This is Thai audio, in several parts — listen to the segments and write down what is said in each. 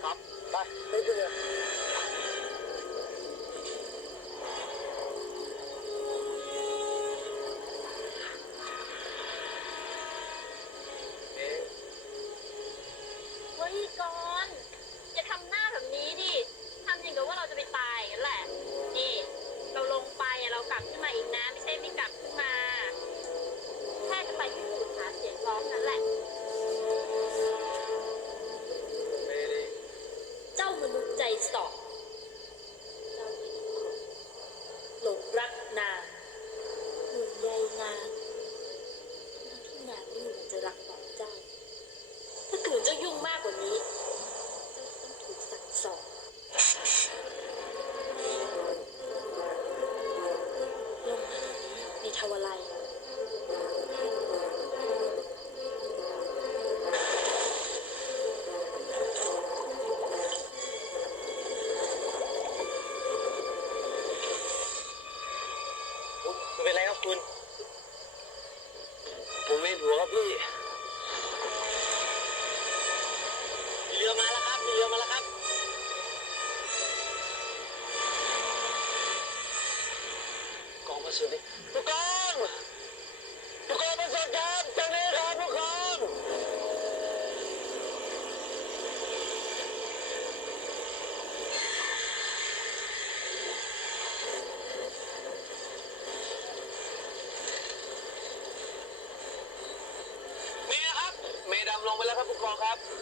好，来 ครับ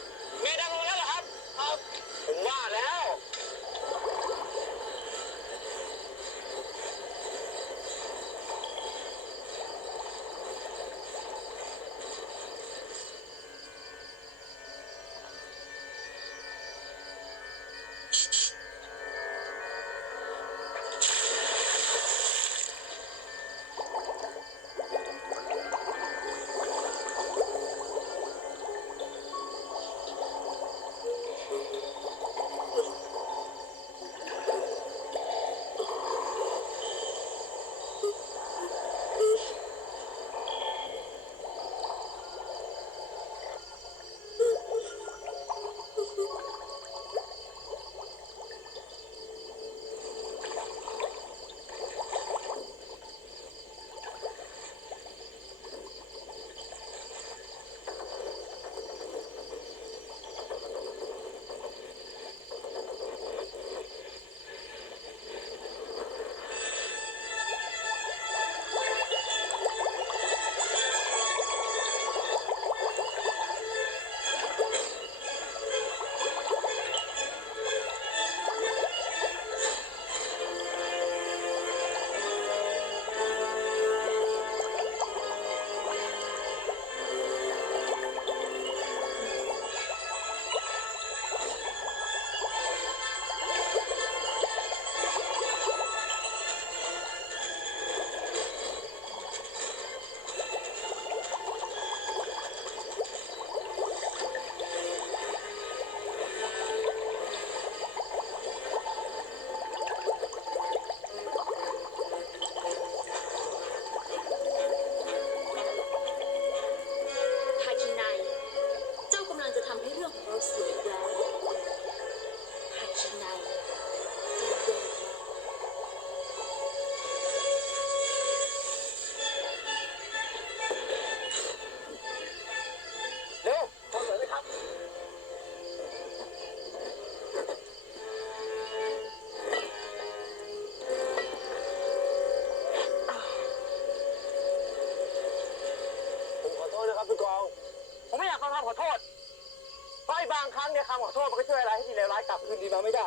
กลับคืนดีมาไม่ได้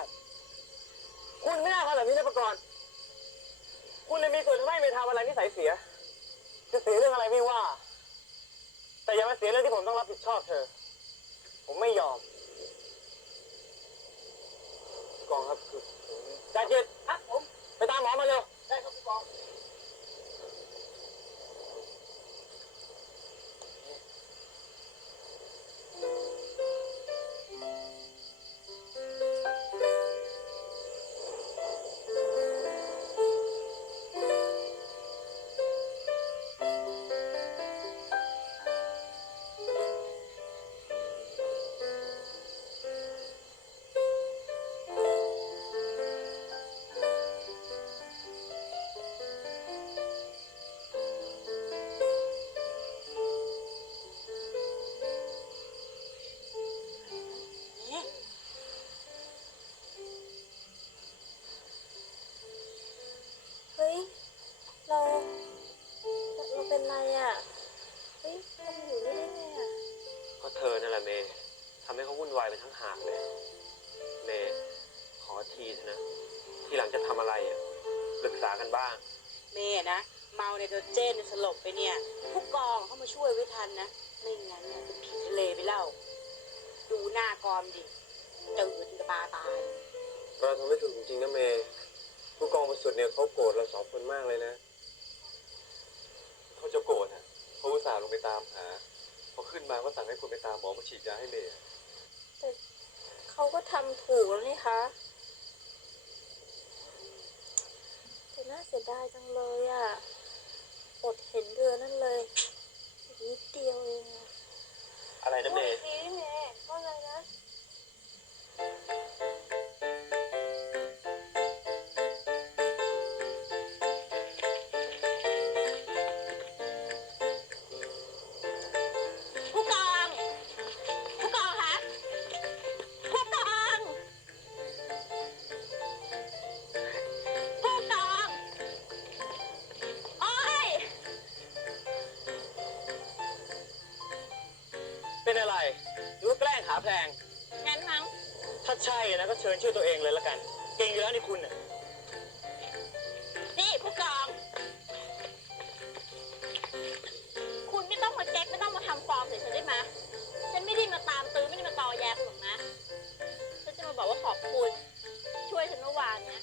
คุณไม่ได้ทำแบบนี้นะประกรณ์คุณเลยมีส่วนไม่ไปทำอะไรนิสัยเสีย จะเสียเรื่องอะไรไม่ว่า แต่อย่ามาเสียเรื่องที่ผมต้องรับผิดชอบเธอ ผมไม่ยอม กองครับคือใจเาจิตครับผม ไปตามหมอมาเร็ว ได้ครับผู้กอง กษากันบ้าง เมย์นะ เมาในโดนเจนสลบไปเนี่ย ผู้กองเข้ามาช่วยไว้ทันนะ ไม่งั้นเนี่ยจะผีทะเลไปแล้วดูหน้ากอมดิจืดกับปลาตาย เราทำไม่ถูกจริงๆนะเมย์ผู้กองประสุทธิ์เนี่ยเขาโกรธเราสองคนมากเลยนะ เขาจะโกรธอะเขาอุตส่าห์ลงไปตามหาพอขึ้นมาก็สั่งให้คนไปตามหมอมาฉีดยาให้เมย์ เขาก็ทำถูกแล้วนี่คะ แต่น่าเสียดายจังเลยอะอดเห็นเรือนั่นเลยอีกนิดเดียวเองอะอะไรนะเมย์ พี่เมย์ว่าไงนะ นะก็เชิญชื่อตัวเองเลยละกัน เก่งอยู่แล้วนี่คุณน่ะนี่ผู้กอง คุณไม่ต้องมาเก๊กไม่ต้องมาทำฟอร์มใส่ฉันได้ไหมฉันไม่ได้มาตามตื้อไม่ได้มาตอแยคุณหรอกนะ ฉันจะมาบอกว่าขอบคุณที่ช่วยฉันเมื่อวานเนี้ย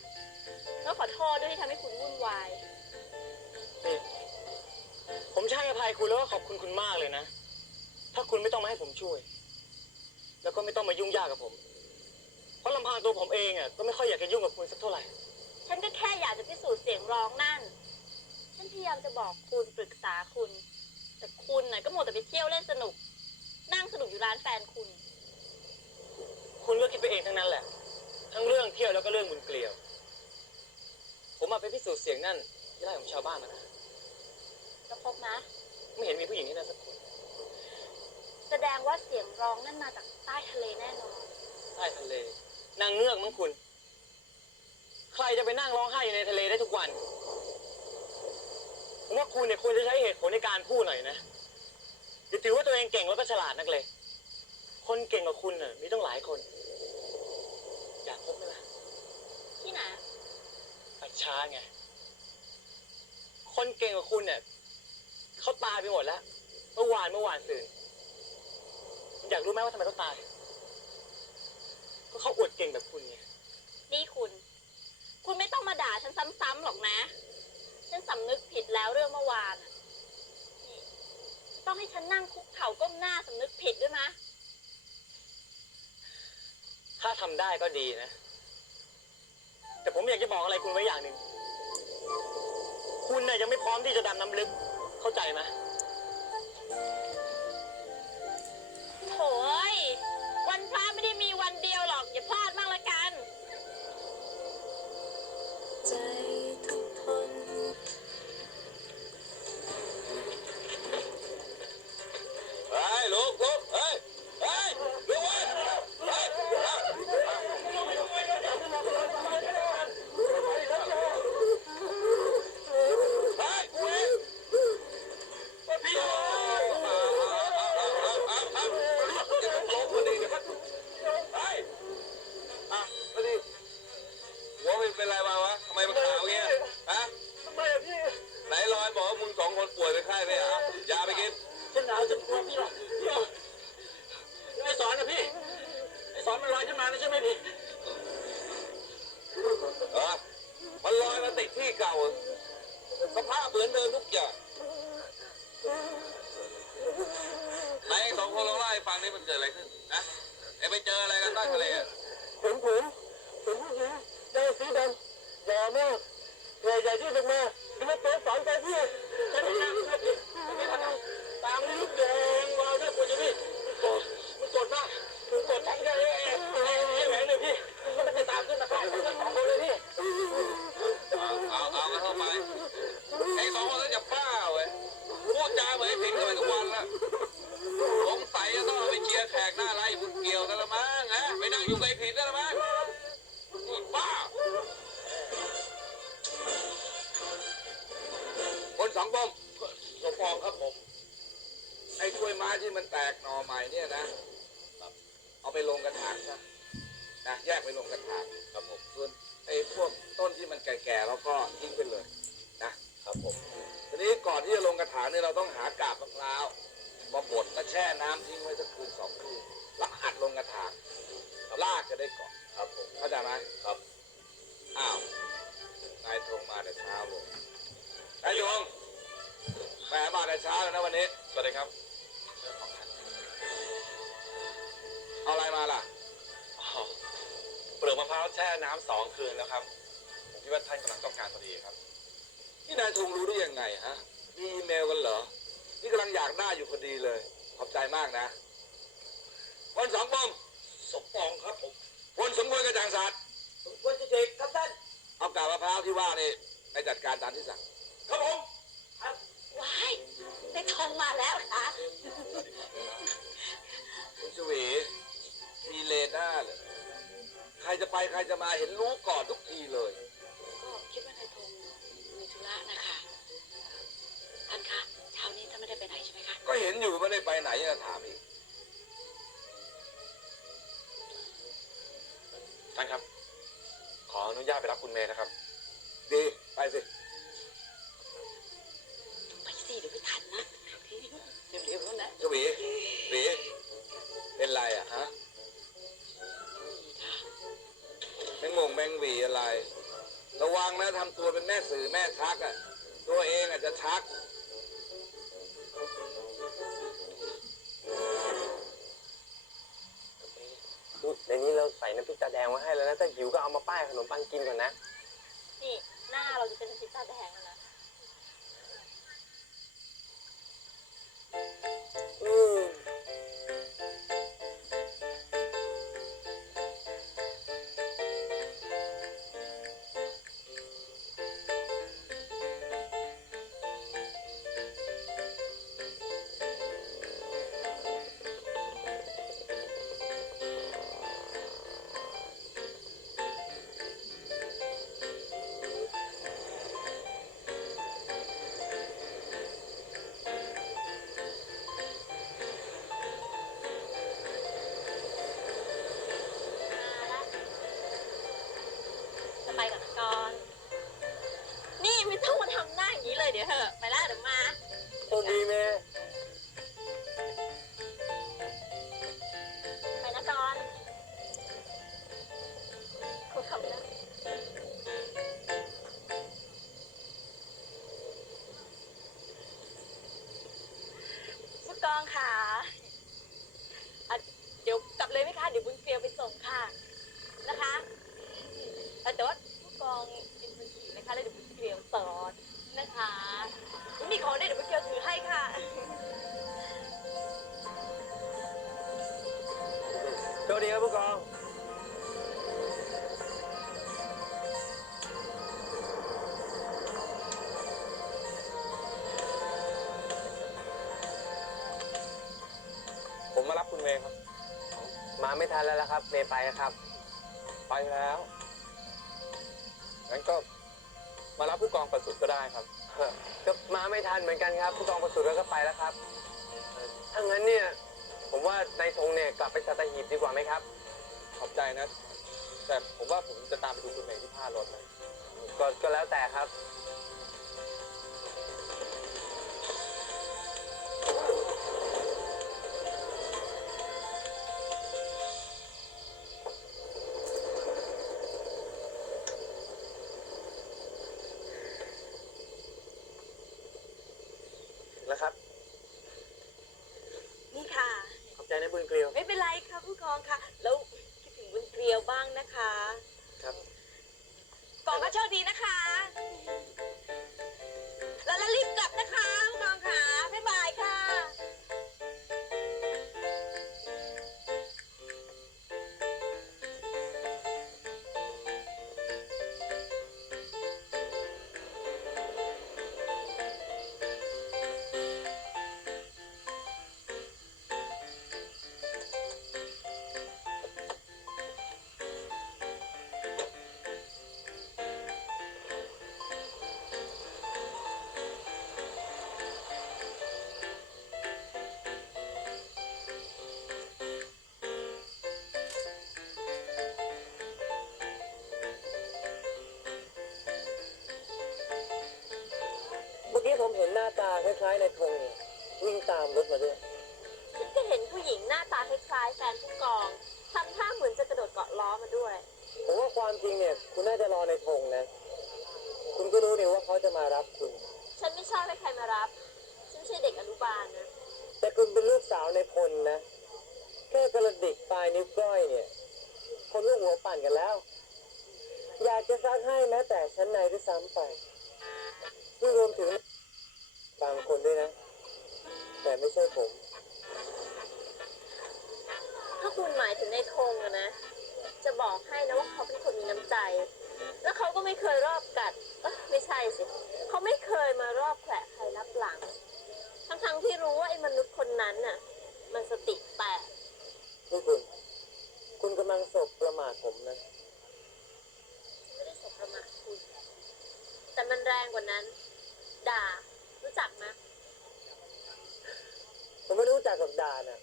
แล้วขอโทษด้วยที่ทำให้คุณวุ่นวาย นี่ผมจะให้อภัยคุณแล้วก็ขอบคุณคุณมากเลยนะ ถ้าคุณไม่ต้องมาให้ผมช่วย แล้วก็ไม่ต้องมายุ่งยากกับผม เพราะลำพังตัวผมเองอะก็ไม่ค่อยอยากจะยุ่งกับคุณสักเท่าไหร่ ฉันก็แค่อยากจะพิสูจน์เสียงร้องนั่น ฉันพยายามจะบอกคุณปรึกษาคุณ แต่คุณน่ะก็มัวแต่ไปเที่ยวเล่นสนุก นั่งสนุกอยู่ร้านแฟนคุณ คุณก็คิดไปเองทั้งนั้นแหละ ทั้งเรื่องเที่ยวแล้วก็เรื่องบุญเกลียว ผมมาไปพิสูจน์เสียงนั่นที่ไร่ของชาวบ้านมานะจะพบนะ ไม่เห็นมีผู้หญิงที่นั่นสักคนแสดงว่าเสียงร้องนั่นมาจากใต้ทะเลแน่นอน ใต้ทะเล นางเงือกมั้งคุณ ใครจะไปนั่งร้องไห้อยู่ในทะเลได้ทุกวัน ผมว่าคุณเนี่ยควรจะใช้เหตุผลในการพูดหน่อยนะอย่าถือว่าตัวเองเก่งแล้วก็ฉลาดนักเลย คนเก่งกว่าคุณน่ะ มีต้องหลายคน อยากพบไหมล่ะที่ไหนปัดช้าไง คนเก่งกว่าคุณเนี่ยเขาตายไปหมดแล้ว เมื่อวานเมื่อวานซืนอยากรู้ไหมว่าทำไมเขาตาย ก็เขาอวดเก่งแบบคุณไงนี่คุณ คุณไม่ต้องมาด่าฉันซ้ำๆหรอกนะ ฉันสำนึกผิดแล้วเรื่องเมื่อวานน่ะนี่จะต้องให้ฉันนั่งคุกเข่าก้มหน้าสำนึกผิดด้วยมะถ้าทำได้ก็ดีนะ แต่ผมอยากจะบอกอะไรคุณไว้อย่างหนึ่ง คุณน่ะยังไม่พร้อมที่จะดำน้ำลึก เข้าใจไหมำหล่อมากใหญ่ใหญ่ที่สุดมาดูว่าตัวสอนใจพี่ฉันไม่น่าเชื่อพี่ไม่ทันตามลูกแดงวาวเนี่ยควรจะพี่มันโกรธมันกรธมากมันโกรธทั้งใจเลยให้แหวนเลยพี่มันจะไปตามขึ้นมาตายทั้งสองคนเลยพี่เอาเอาเอาเข้าไปไอ้สองคนนั้นจะบ้าเว้ยพูดจาเหมือนไอ้ผิงกันไปทุกวันละสงสัยจะต้องไปเคลียร์แขกหน้าไร่บุญเกี่ยวกันละมั้งฮะไปนั่งอยู่กับไอ้ผิดกันละมั้ง สองปมสมปองครับผม ไอ้กล้วยไม้ที่มันแตกหน่อใหม่เนี่ยนะเอาเอาไปลงกระถางซะนะแยกไปลงกระถางครับผมส่วนไอ้พวกต้นที่มันแก่ๆแล้วก็ทิ้งไปเลยนะครับผม ทีนี้ก่อนที่จะลงกระถางเนี่ยเราต้องหากาบมะพร้าวมาบดแล้วแช่น้ำทิ้งไว้สักคืนสองคืนแล้วอัดลงกระถางรากจะได้เกาะครับผม เข้าใจไหมครับ อ้าวนายทงมาแต่เช้าเลยนายทง แหมมาแต่เช้าเลยนะวันนี้ สวัสดีครับ เอาอะไรมาล่ะเปลือกมะพร้าวแช่น้ำสองคืนแล้วครับ ผมคิดว่าท่านกำลังต้องการพอดีครับ นี่นายทงรู้ได้ยังไงฮะ มีอีเมลกันเหรอ นี่กำลังอยากได้อยู่พอดีเลย ขอบใจมากนะคนสองปมสมปองครับผมคนสมควรกระจ่างสัตว์สมควรจะเจกครับท่าน เอากาบมะพร้าวที่ว่านี่ไปจัดการตามที่สั่ง ครับผม ว้ายได้ทองมาแล้วค่ะคุณชวีมีเลด้าเหรอใครจะไปใครจะมาเห็นรู้ก่อนทุกทีเลย ก็คิดว่านายธงมีธุระนะคะท่านคะเช้านี้ท่านไม่ได้ไปไหนใช่ไหมคะ ก็เห็นอยู่ไม่ได้ไปไหนจะถามอีกท่านครับ ขออนุญาตไปรับคุณเมย์นะครับ ดี ไปสิ วๆนะชวีหวีเป็นไรอะฮะแมงมงแมงหวีอะไร ระวังนะทำตัวเป็นแม่สื่อแม่ชักอะ ตัวเองอาจจะชักในนี้เราใส่น้ำพริกตาแดงไว้ให้แล้วนะถ้าหิวก็เอามาป้ายขนมปังกินก่อนนะ นี่ หน้าเราจะเป็นพิซซ่าแดงแล้วนะ อื อ ไปละเดี๋ยวมา โชคดีแม่ รับคุณเมย์ครับ มาไม่ทันแล้วละครับเมย์ไปแล้วครับ ไปแล้ว งั้นก็มารับผู้กองประสุทธิ์ก็ได้ครับ ก็มาไม่ทันเหมือนกันครับ ผู้กองประสุทธิ์ก็ไปแล้วครับเอ่อถ้างั้นเนี่ย ผมว่านายธงเนี่ยกลับไปสัตหีบดีกว่าไหมครับ ขอบใจนะ แต่ผมว่าผมจะตามไปดูคุณเมย์ที่ท่ารถนะก็ก็แล้วแต่ครับ ตาคล้ายๆในธงเนี่ยวิ่งตามรถมาด้วยฉันก็เห็นผู้หญิงหน้าตาคล้ายๆแฟนผู้กองทำท่าเหมือนจะกระโดดเกาะล้อมาด้วย ผมว่าความจริงเนี่ย คุณน่าจะรอในธงนะ คุณก็รู้นี่ว่าเขาจะมารับคุณ ฉันไม่ชอบให้ใครมารับ ฉันไม่ใช่เด็กอนุบาลนะ แต่คุณเป็นลูกสาวในพลนะ แค่กระดิกปลายนิ้วก้อยเนี่ย คนลูกหัวปั่นกันแล้ว อยากจะซักให้แม้แต่ชั้นในด้วยซ้ำไปนี่รวมถึง บางคนด้วยนะ แต่ไม่ใช่ผม ถ้าคุณหมายถึงในธงอะนะ จะบอกให้นะว่าเขาเป็นคนมีน้ำใจ แล้วเขาก็ไม่เคยรอบกัดเอ้ยไม่ใช่สิ เขาไม่เคยมารอบแขวะใครรับหลัง ทั้งๆที่รู้ว่าไอ้มนุษย์คนนั้นน่ะ มันสติแตกนี่คุณ คุณกำลังสบประมาทผมนะ ไม่ได้สบประมาทคุณ แต่มันแรงกว่านั้น ด่า รู้จักไหมผมไม่รู้จักกับดาน่ะ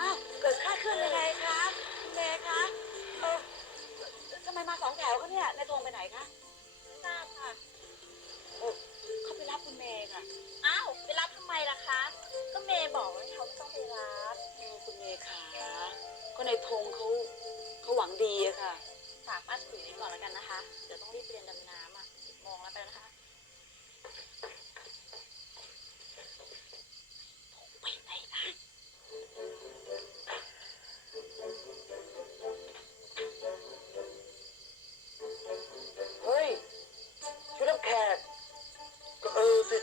อ้าวเกิดค่าดเคลื่อนยังไงคะคุณเมย์คะเออทำไมมาสองแถวคะเนี่ยนายตรงไปไหนคะ ทราบค่ะ เออเขาไปรับคุณเม ย์ค่ะ อ้าวไปรับทำไมล่ะคะ ก็เมย์บอกว่าเขาไม่ต้องไปรับเออคุณเมย์ขาก็นายธงเขาเขาหวังดีอะค่ะ ฝากป้าถือนี้ก่อนแล้วกันนะคะ เดี๋ยวต้องรีบไปเรียนดำน้ำอะสิบโมงแล้วไปแล้วนะคะ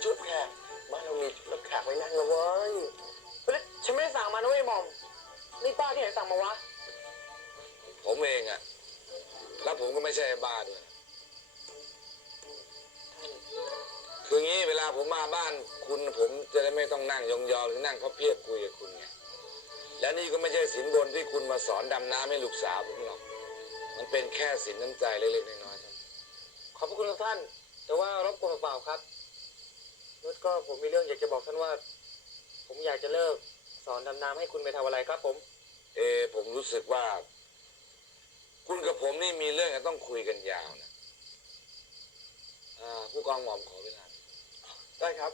ชุดแขกบ้านเรามีชุดรับแขกไว้นั่งแล้วเว้ยเฮ้ยฉันไม่ได้สั่งมานะเว้ยหมอม นี่ป้าที่ไหนสั่งมาวะ ผมเองอะแล้วผมก็ไม่ใช่บ้าด้วยคืองี้เวลาผมมาบ้านคุณผมจะได้ไม่ต้องนั่งยองๆหรือนั่งพับเพียบคุยกับคุณไง แล้วนี่ก็ไม่ใช่สินบนที่คุณมาสอนดำน้ำให้ลูกสาวผมหรอก มันเป็นแค่สินน้ำใจเล็กๆน้อยๆเท่านั้นขอบพระคุณทุกท่าน แต่ว่ารบกวนเปล่าๆครับ นุชก็ผมมีเรื่องอยากจะบอกท่านว่า ผมอยากจะเลิกสอนดำน้ำให้คุณไปทำอะไรครับ ผม เออผมรู้สึกว่า คุณกับผมนี่มีเรื่องจะต้องคุยกันยาวนะอ่าผู้กองหม่อมขอเวลา ได้ครับ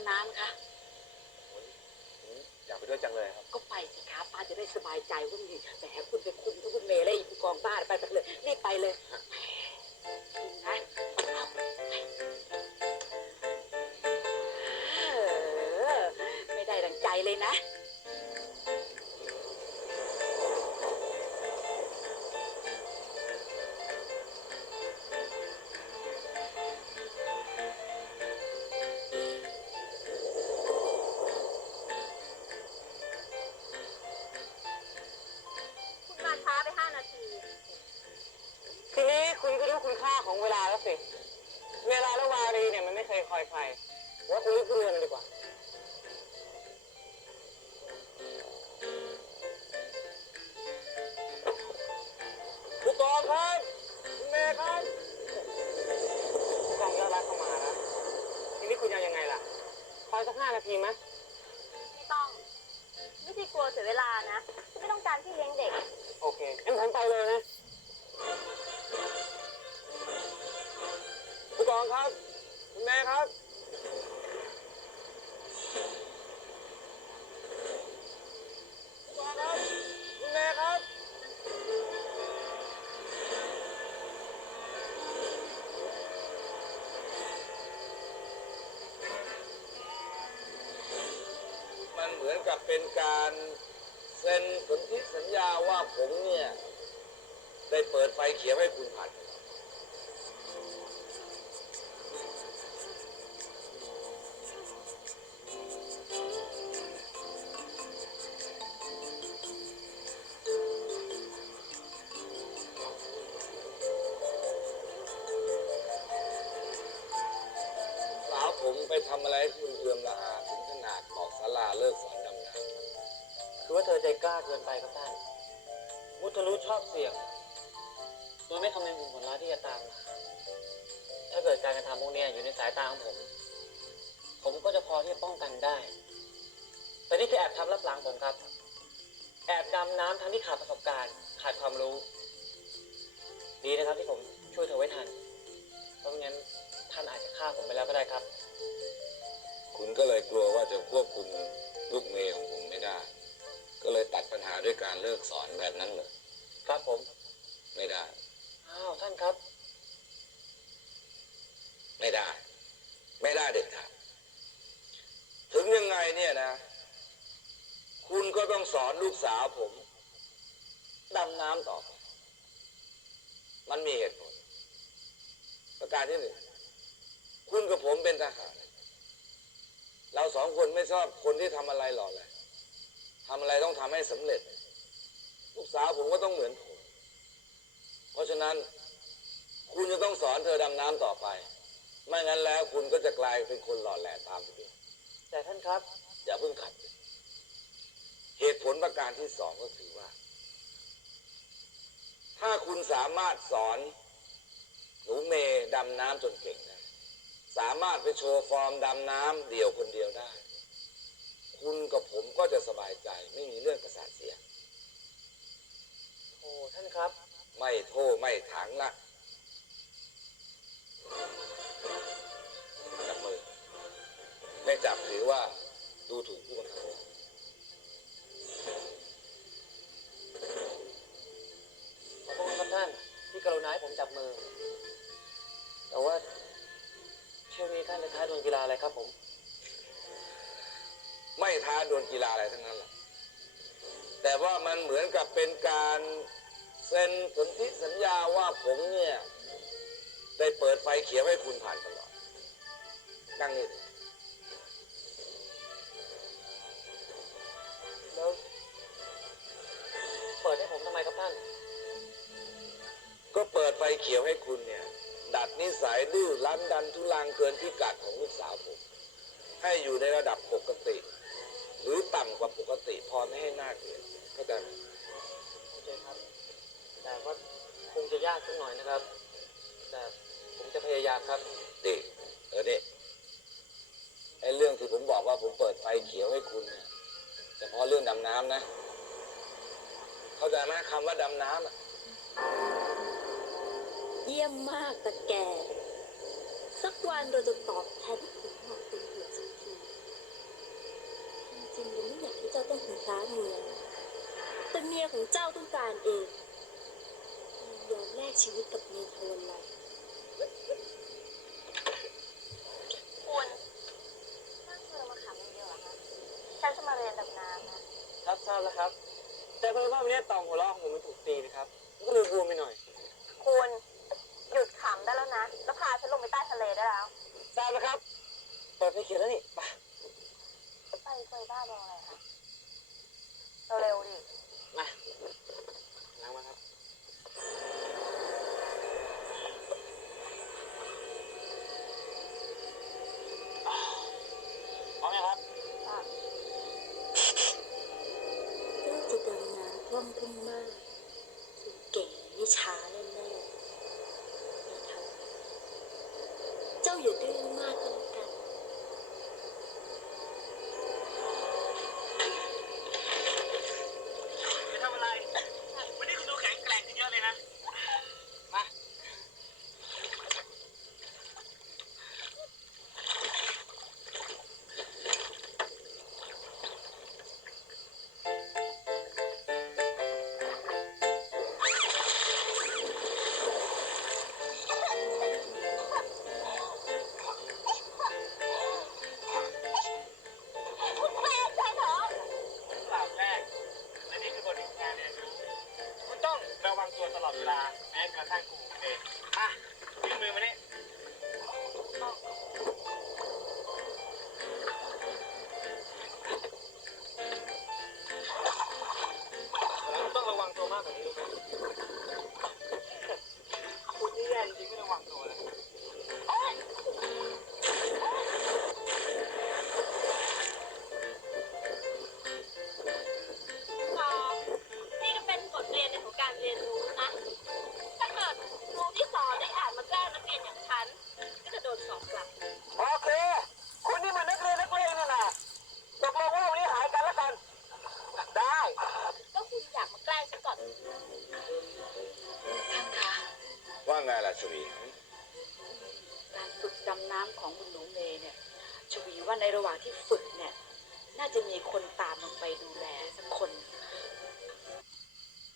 ำน้ำค่ะผมอยากไปด้วยจังเลยครับ ก็ไปสิคะป้าจะได้สบายใจว่ามีแต่คุณไปคุมทุกคุณเมย์เลยอีกกองบ้านไปไปเลยรีบไปเลยจริงนะเอาไปเออไม่ได้ดังใจเลยนะ คอยใครว่าคุณรีบขึ้นเรือกันดีกว่าผู้กองครับคุณเมย์ครับผู้กองยอดรักเข้ามาแล้วทีนี้คุณจะยังไงล่ะ คอยสักห้านาทีไหมไม่ต้อง ไม่ใช่กลัวเสียเวลานะฉันไม่ต้องการที่เลี้ยงเด็ก โอเคงั้นผมไปเลยนะผู้กองครับ คุณแม่ครับ อบเสี่ยงโดยไม่คำนึงถึงผลลัพธ์ที่จะตามมาถ้าเกิดการกระทำพวกนี้อยู่ในสายตาของผม ผมก็จะพอที่จะป้องกันได้ แต่นี่คือแอบทำรับหลังผมครับ แอบดำน้ำทั้งที่ขาดประสบการณ์ขาดความรู้ ดีนะครับที่ผมช่วยเธอไว้ทัน เพราะงั้นท่านอาจจะฆ่าผมไปแล้วก็ได้ครับ คุณก็เลยกลัวว่าจะควบคุมลูกเมย์ของผมไม่ได้ ก็เลยตัดปัญหาด้วยการเลิกสอนแบบนั้นเลย ครับผม ไม่ได้ อ้าวท่านครับ ไม่ได้ ไม่ได้เด็ดขาดถึงยังไงเนี่ยนะ คุณก็ต้องสอนลูกสาวผมดำน้ำต่อไปมันมีเหตุผล ประการที่หนึ่งคุณกับผมเป็นทหาร เราสองคนไม่ชอบคนที่ทำอะไรหล่อแหละทำอะไรต้องทำให้สำเร็จ ลูกสาวผมก็ต้องเหมือนผม เพราะฉะนั้น คุณจะต้องสอนเธอดำน้ำต่อไป ไม่งั้นแล้วคุณก็จะกลายเป็นคนหล่อแหลตามไปด้วยแต่ท่านครับ อย่าเพิ่งขัด เหตุผลประการที่สองก็คือว่า ถ้าคุณสามารถสอนหนูเมย์ดำน้ำจนเก่งได้สามารถไปโชว์ฟอร์มดำน้ำเดี่ยวคนเดียวได้ คุณกับผมก็จะสบายใจไม่มีเรื่องประสาทเสีย โอ้ท่านครับ ไม่โทษไม่ถังละจับมือ ไม่จับถือว่าดูถูกผู้บังคับบัญชาขอบคุณครับท่าน ที่กรุณาให้ผมจับมือ แต่ว่าเที่ยวนี้ท่านจะท้าดวลกีฬาอะไรครับผม ไม่ท้าดวลกีฬาอะไรทั้งนั้นหรอก แต่ว่ามันเหมือนกับเป็นการเซ็นสนธิสัญญาว่าผมเนี่ย ได้เปิดไฟเขียวให้คุณผ่านตลอดนั่งนี่ดิแล้วเปิดให้ผมทำไมครับท่าน ก็เปิดไฟเขียวให้คุณเนี่ย ดัดนิสัยดื้อรั้นดันทุลังเกินพิกัดของลูกสาวผม ให้อยู่ในระดับปกติ หรือต่ำกว่าปกติพอไม่ให้น่าเกลียด เข้าใจไหมโอเคครับ แต่ว่าคงจะยากสักหน่อยนะครับ แต่ผมจะพยายามครับดีเออเนี่ยไอ้เรื่องที่ผมบอกว่าผมเปิดไฟเขียวให้คุณเนี่ยเฉพาะเรื่องดำน้ำนะ เข้าใจไหมคำว่าดำน้ำอะเยี่ยมมากแต่แก สักวันเราจะตอบแทนที่คุณมาเป็นเหยื่อสักทีจริงๆเราไม่อยากให้เจ้าต้องถึงท้าเมีย แต่เมียของเจ้าต้องการเองยอมแลกชีวิตกับเมียทวนไลคุณนั่งเรือมาขำอย่างเดียวเหรอคะฉันจะมาเรียนดำน้ำนะ รับทราบแล้วครับ แต่เพิ่มว่าวันนี้ตองหัวเราะของผมมันถูกตีนะครับมันก็เลยบวมไปหน่อย คุณหยุดขำได้แล้วนะ แล้วพาฉันลงไปใต้ทะเลได้แล้วทราบแล้วครับ เปิดไฟเขียวแล้วนี่ ไป ไปเคยบ้าบออะไรคะ เร็วๆดิ มาล้างมาครับพร้อมไหมครับเจ้าจะดำน้ำคล่องขึ้นมากจนเก่งไม่ช้าแน่ๆไม่ทำเจ้าอย่าดื้อมากก็แล้ว